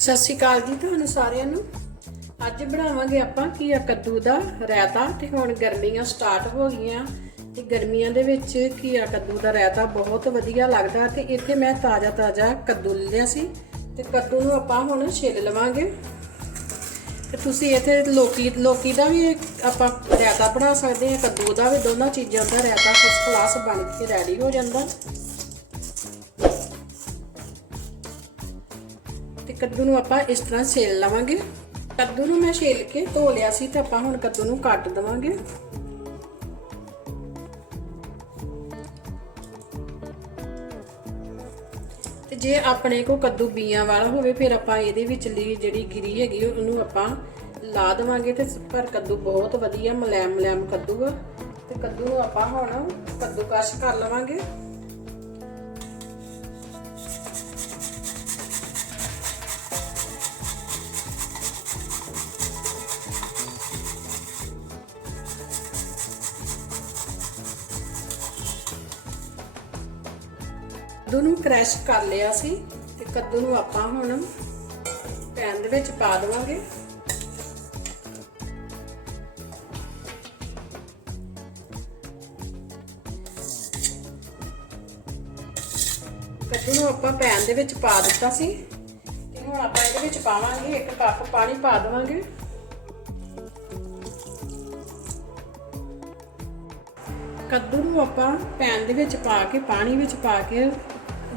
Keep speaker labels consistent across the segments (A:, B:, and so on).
A: ਸਤਿ ਸ਼੍ਰੀ ਅਕਾਲ ਜੀ ਤੁਹਾਨੂੰ ਸਾਰਿਆਂ ਨੂੰ। ਅੱਜ ਬਣਾਵਾਂਗੇ ਆਪਾਂ ਕੀ ਆ, ਕੱਦੂ ਦਾ ਰਾਇਤਾ ਤੇ ਹੁਣ ਗਰਮੀਆਂ ਸਟਾਰਟ ਹੋ ਗਈਆਂ ਤੇ ਗਰਮੀਆਂ ਦੇ ਵਿੱਚ ਕੀ ਆ, ਕੱਦੂ ਦਾ ਰਾਇਤਾ ਬਹੁਤ ਵਧੀਆ ਲੱਗਦਾ ਤੇ ਇੱਥੇ ਮੈਂ ਤਾਜ਼ਾ ਤਾਜ਼ਾ ਕੱਦੂ ਲਿਆ ਸੀ ਤੇ ਕੱਦੂ ਨੂੰ ਆਪਾਂ ਹੁਣ ਛਿੱਲ ਲਵਾਂਗੇ। ਤੇ ਤੁਸੀਂ ਇੱਥੇ ਲੋਕੀ ਲੋਕੀ ਦਾ ਵੀ ਆਪਾਂ ਰਾਇਤਾ ਬਣਾ ਸਕਦੇ ਹਾਂ ਕੱਦੂ ਦਾ ਵੀ ਦੋਨਾਂ ਚੀਜ਼ਾਂ ਦਾ ਰਾਇਤਾ ਫਸਟ ਕਲਾਸ ਬਣ ਕੇ ਰੈਡੀ ਹੋ ਜਾਂਦਾ। ਤੇ ਕੱਦੂ ਨੂੰ ਆਪਾਂ ਇਸ ਤਰ੍ਹਾਂ ਛੇਲ ਲਵਾਂਗੇ। ਕੱਦੂ ਨੂੰ ਮੈਂ ਛੇਲ ਕੇ ਧੋ ਲਿਆ ਸੀ ਤੇ ਆਪਾਂ ਹੁਣ ਕੱਦੂ ਨੂੰ ਕੱਟ ਦਵਾਂਗੇ। ਤੇ ਜੇ ਆਪਣੇ ਕੋ ਕੱਦੂ ਬੀਆਂ ਵਾਲਾ ਹੋਵੇ, ਫਿਰ ਆਪਾਂ ਇਹਦੇ ਵਿੱਚ ਜਿਹੜੀ ਗਿਰੀ ਹੈਗੀ, ਉਹਨੂੰ ਆਪਾਂ ਲਾ ਦਵਾਂਗੇ ਤੇ ਪਰ ਕੱਦੂ ਬਹੁਤ ਵਧੀਆ ਮਲੈਮ ਮਲੈਮ ਕੱਦੂ ਆ। ਤੇ ਕੱਦੂ ਨੂੰ ਆਪਾਂ ਹੁਣ ਕੱਦੂ ਕਸ਼ ਕਰ ਲਵਾਂਗੇ। ਕੱਦੂ ਨੂੰ ਕ੍ਰੈਸ਼ ਕਰ ਲਿਆ ਸੀ ਤੇ ਕੱਦੂ ਨੂੰ ਆਪਾਂ ਹੁਣ ਪੈਨ ਦੇ ਵਿੱਚ ਪਾ ਦੇਵਾਂਗੇ। ਕੱਦੂ ਨੂੰ ਆਪਾਂ ਪੈਨ ਦੇ ਵਿੱਚ ਪਾ ਦਿੱਤਾ ਸੀ ਤੇ ਹੁਣ ਆਪਾਂ ਇਹਦੇ ਵਿੱਚ ਪਾਵਾਂਗੇ ਇੱਕ ਕੱਪ ਪਾਣੀ ਪਾ ਦੇਵਾਂਗੇ। ਕੱਦੂ ਨੂੰ ਆਪਾਂ ਪੈਨ ਦੇ ਵਿੱਚ ਪਾ ਕੇ, ਪਾਣੀ ਵਿੱਚ ਪਾ ਕੇ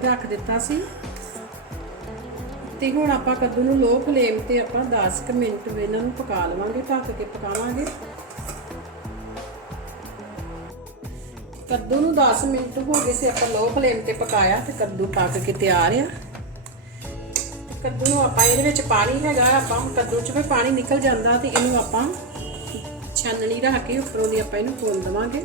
A: ਰੱਖ ਦਿੱਤਾ ਸੀ। ਤੇ ਹੁਣ ਆਪਾਂ ਕੱਦੂ ਨੂੰ ਲੋ ਫਲੇਮ ਤੇ ਆਪਾਂ 10 ਕੁ ਮਿੰਟ ਇਹਨਾਂ ਨੂੰ ਪਕਾ ਲਵਾਂਗੇ, ਢੱਕ ਕੇ ਪਕਾਵਾਂਗੇ। ਕੱਦੂ ਨੂੰ 10 ਮਿੰਟ ਹੋ ਗਏ ਸੀ ਆਪਾਂ ਲੋ ਫਲੇਮ ਤੇ ਪਕਾਇਆ ਤੇ ਕੱਦੂ ਪੱਕ ਕੇ ਤਿਆਰ ਆ। ਕੱਦੂ ਨੂੰ ਆਪਾਂ ਇਹਦੇ ਵਿੱਚ ਪਾਣੀ ਹੈਗਾ, ਆਪਾਂ ਕੱਦੂ 'ਚ ਵੀ ਪਾਣੀ ਨਿਕਲ ਜਾਂਦਾ ਤੇ ਇਹਨੂੰ ਆਪਾਂ ਛਾਨਣੀ ਰੱਖ ਕੇ ਉੱਪਰੋਂ ਦੀ ਆਪਾਂ ਇਹਨੂੰ ਖੋਲ ਦਵਾਂਗੇ।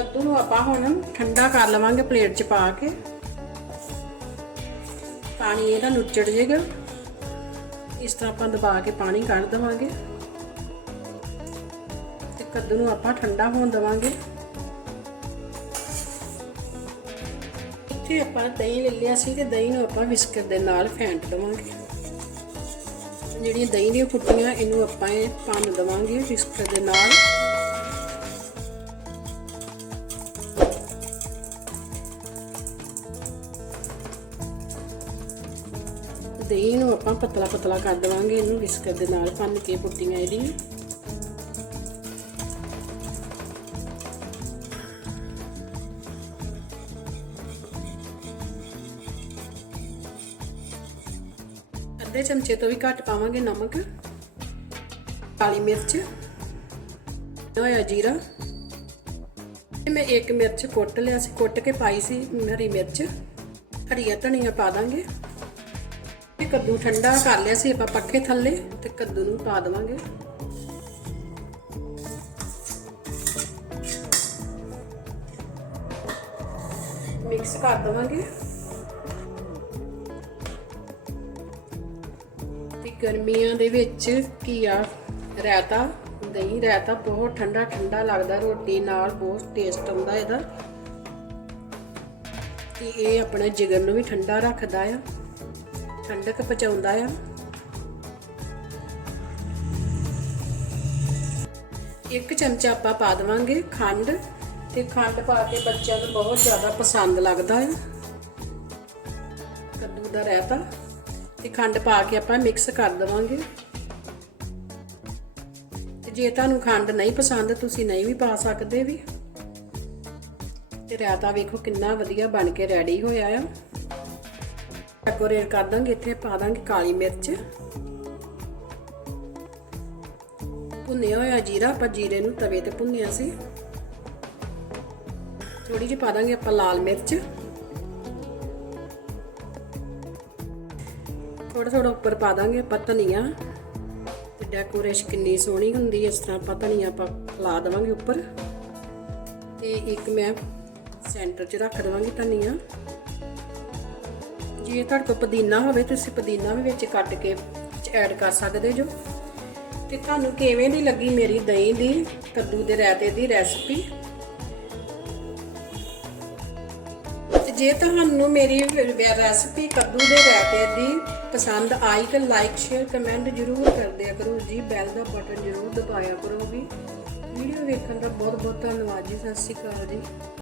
A: ਕੱਦੂ ਨੂੰ ਆਪਾਂ ਹੁਣ ਠੰਡਾ ਕਰ ਲਵਾਂਗੇ ਪਲੇਟ 'ਚ ਪਾ ਕੇ। ਪਾਣੀ ਇਹਦਾ ਨੁੱਚੜ ਜਾਏਗਾ ਇਸ ਤਰ੍ਹਾਂ ਆਪਾਂ ਦਬਾ ਕੇ ਪਾਣੀ ਕੱਢ ਦਵਾਂਗੇ। ਤੇ ਕੱਦੂ ਨੂੰ ਆਪਾਂ ਠੰਡਾ ਹੋਣ ਦਵਾਂਗੇ। ਇੱਥੇ ਆਪਾਂ ਦਹੀਂ ਲੈ ਲਿਆ ਸੀ ਤੇ ਦਹੀਂ ਨੂੰ ਆਪਾਂ ਵਿਸਕਰ ਦੇ ਨਾਲ ਫੈਂਟ ਦਵਾਂਗੇ। ਜਿਹੜੀਆਂ ਦਹੀਂ ਦੀਆਂ ਫੁੱਟੀਆਂ ਇਹਨੂੰ ਆਪਾਂ ਇਹ ਭੰਨ ਦਵਾਂਗੇ ਵਿਸਕਰ ਦੇ ਨਾਲ। ਦਹੀਂ ਨੂੰ ਆਪਾਂ ਪਤਲਾ ਪਤਲਾ ਕਰ ਦੇਵਾਂਗੇ, ਇਹਨੂੰ ਵਿਸਕਰ ਦੇ ਨਾਲ ਭੰਨ ਕੇ ਪੁੱਟੀਆਂ ਇਹਦੀਆਂ। ਅੱਧੇ ਚਮਚੇ ਤੋਂ ਵੀ ਘੱਟ ਪਾਵਾਂਗੇ ਨਮਕ, ਕਾਲੀ ਮਿਰਚ ਹੋਇਆ ਜੀਰਾ। ਮੈਂ ਇੱਕ ਮਿਰਚ ਕੁੱਟ ਲਿਆ ਸੀ, ਕੁੱਟ ਕੇ ਪਾਈ ਸੀ ਹਰੀ ਮਿਰਚ। ਹਰੀਆ ਧਨੀਆ ਪਾ ਦਾਂਗੇ। ਤੇ ਕੱਦੂ ਠੰਡਾ ਕਰ ਲਿਆ ਸੀ ਆਪਾਂ ਪੱਖੇ ਥੱਲੇ ਤੇ ਕੱਦੂ ਨੂੰ ਪਾ ਦੇਵਾਂਗੇ। ਮਿਕਸ ਕਰ ਦੇਵਾਂਗੇ। ਤੇ ਗਰਮੀਆਂ ਦੇ ਵਿੱਚ ਕੀ ਆ? ਰਾਇਤਾ, ਦਹੀਂ ਰਾਇਤਾ ਬਹੁਤ ਠੰਡਾ ਠੰਡਾ ਲੱਗਦਾ, ਰੋਟੀ ਨਾਲ ਬਹੁਤ ਟੇਸਟ ਆਉਂਦਾ ਇਹਦਾ। ਤੇ ਇਹ ਆਪਣੇ ਜਿਗਰ ਨੂੰ ਵੀ ਠੰਡਾ ਰੱਖਦਾ ਆ। ਠੰਡਕ ਪਹੁੰਚਾਉਂਦਾ ਆ। ਇੱਕ ਚਮਚਾ ਆਪਾਂ ਪਾ ਦੇਵਾਂਗੇ ਖੰਡ ਤੇ ਖੰਡ ਪਾ ਕੇ ਬੱਚਿਆਂ ਨੂੰ ਬਹੁਤ ਜ਼ਿਆਦਾ ਪਸੰਦ ਲੱਗਦਾ ਹੈ ਕੱਦੂ ਦਾ ਰਾਇਤਾ ਤੇ ਖੰਡ ਪਾ ਕੇ ਆਪਾਂ ਮਿਕਸ ਕਰ ਦੇਵਾਂਗੇ। ਤੇ ਜੇ ਤੁਹਾਨੂੰ ਖੰਡ ਨਹੀਂ ਪਸੰਦ, ਤੁਸੀਂ ਨਹੀਂ ਵੀ ਪਾ ਸਕਦੇ ਵੀ। ਤੇ ਰਾਇਤਾ ਵੇਖੋ ਕਿੰਨਾ ਵਧੀਆ ਬਣ ਕੇ ਰੈਡੀ ਹੋਇਆ ਆ। ਡੈਕੋਰੇਟ ਕਰ ਦਾਂਗੇ, ਇੱਥੇ ਪਾ ਦਾਂਗੇ ਕਾਲੀ ਮਿਰਚ। ਭੁੰਨਿਆ ਹੋਇਆ ਜੀਰਾ, ਆਪਾਂ ਜੀਰੇ ਨੂੰ ਤਵੇ ਤੇ ਭੁੰਨਿਆ ਸੀ। ਥੋੜੀ ਜਿਹੀ ਪਾ ਦਾਂਗੇ ਆਪਾਂ ਲਾਲ ਮਿਰਚ। ਥੋੜਾ ਥੋੜਾ ਉੱਪਰ ਪਾ ਦਾਂਗੇ ਆਪਾਂ ਧਨੀਆ। ਤੇ ਡੈਕੋਰੇਸ਼ਨ ਕਿੰਨੀ ਸੋਹਣੀ ਹੁੰਦੀ ਹੈ, ਇਸ ਤਰ੍ਹਾਂ ਆਪਾਂ ਧਨੀਆ ਆਪਾਂ ਲਾ ਦੇਵਾਂਗੇ ਉੱਪਰ। ਤੇ ਇੱਕ ਮੈਂ ਸੈਂਟਰ 'ਚ ਰੱਖ ਦੇਵਾਂਗੀ ਧਨੀਆ। ਜੇ ਤੁਹਾਡੇ ਕੋਲ ਪੁਦੀਨਾ ਹੋਵੇ, ਤੁਸੀਂ ਪੁਦੀਨਾ ਵੀ ਵਿੱਚ ਕੱਟ ਕੇ ਐਡ ਕਰ ਸਕਦੇ ਜੋ। ਤੇ ਤੁਹਾਨੂੰ ਕਿਵੇਂ ਦੀ ਲੱਗੀ ਮੇਰੀ ਦਹੀਂ ਦੀ, ਕੱਦੂ ਦੇ ਰਾਇਤੇ ਦੀ ਰੈਸਪੀ ਜੇ ਤੁਹਾਨੂੰ ਮੇਰੀ ਰੈਸਪੀ ਕੱਦੂ ਦੇ ਰਾਇਤੇ ਦੀ ਪਸੰਦ ਆਈ, ਤਾਂ ਲਾਈਕ ਸ਼ੇਅਰ ਕਮੈਂਟ ਜ਼ਰੂਰ ਕਰ ਦਿਆ ਕਰੋ ਜੀ। ਬੈਲ ਦਾ ਬਟਨ ਜ਼ਰੂਰ ਦਬਾਇਆ ਕਰੋ ਵੀ। ਵੀਡੀਓ ਵੇਖਣ ਦਾ ਬਹੁਤ ਬਹੁਤ ਧੰਨਵਾਦ ਜੀ। ਸਤਿ ਸ਼੍ਰੀ ਅਕਾਲ ਜੀ।